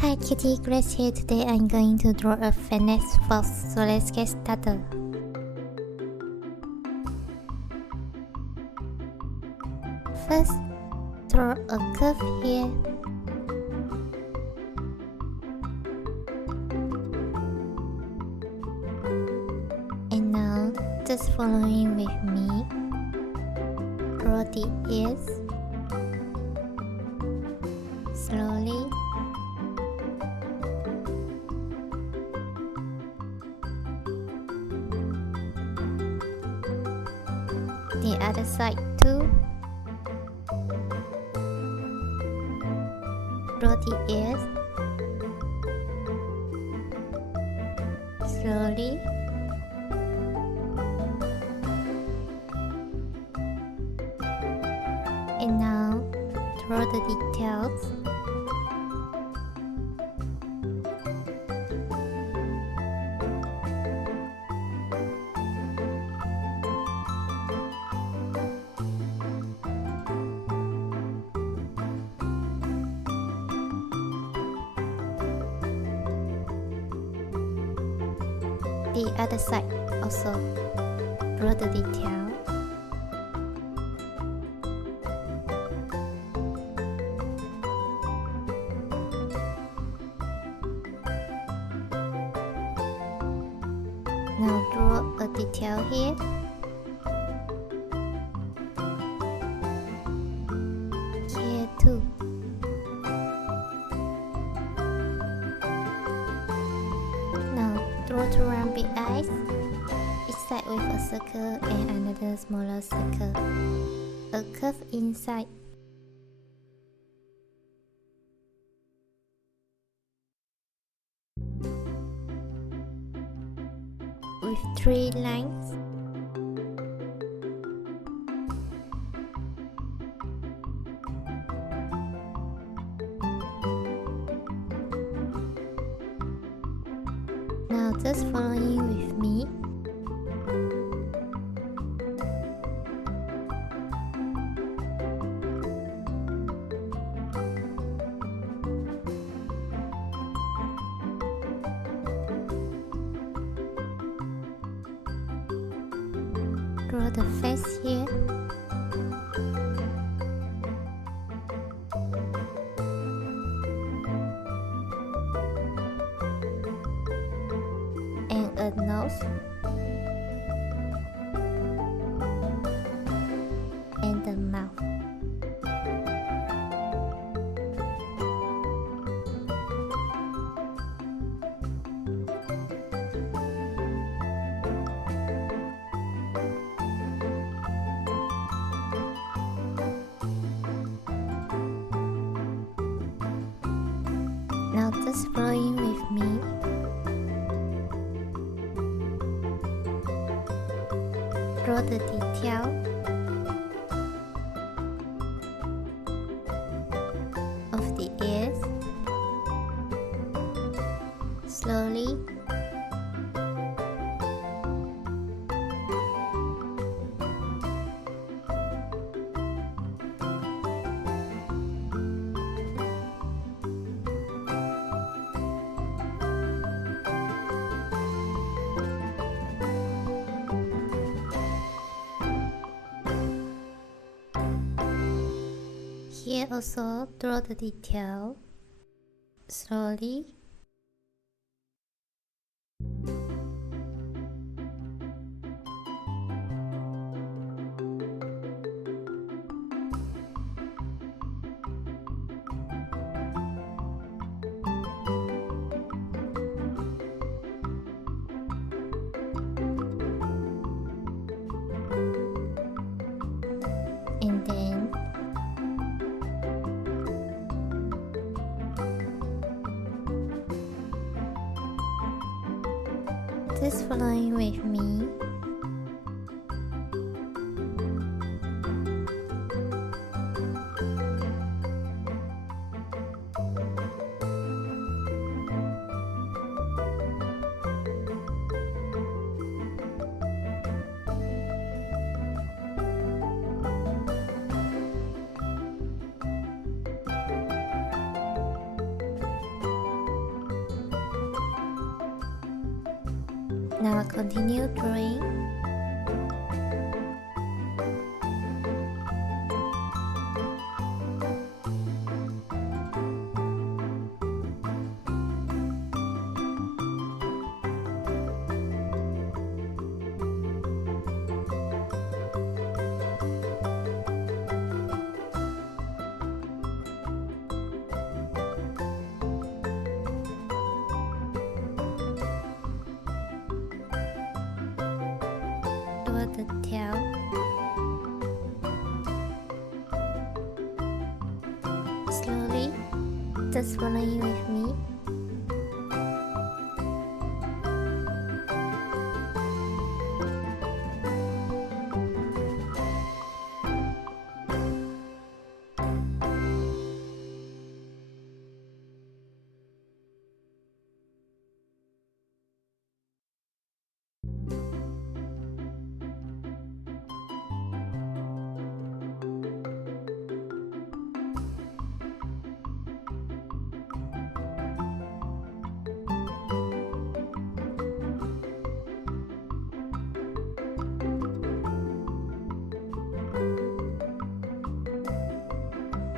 Hi Kitty, Grace here. Today I'm going to draw a fennec fox, so let's get started. First, draw a curve here. And now, just following with me, draw the ears slowly. The other side too. Draw the ears slowly. And now draw the details. The other side also draw the detail. Now draw a detail here. Here too. Now draw two round big eyes, each side with a circle and another smaller circle. A curve inside. With 3 lines. Now just following with me. Draw the face here. And a nose. And the mouth. Now just following with me. Draw the detail of the ears slowly. Here also draw the detail slowly. And then just following with me. Now continue drawing. Draw the tail. Slowly, just following with me.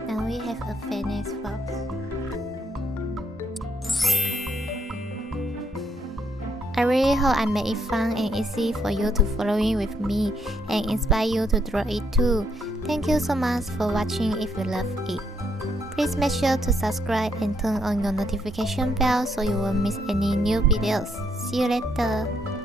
Now we have a fennec fox. I really hope I made it fun and easy for you to following with me and inspire you to draw it too. Thank you so much for watching. If you love it, please make sure to subscribe and turn on your notification bell so you won't miss any new videos. See you later.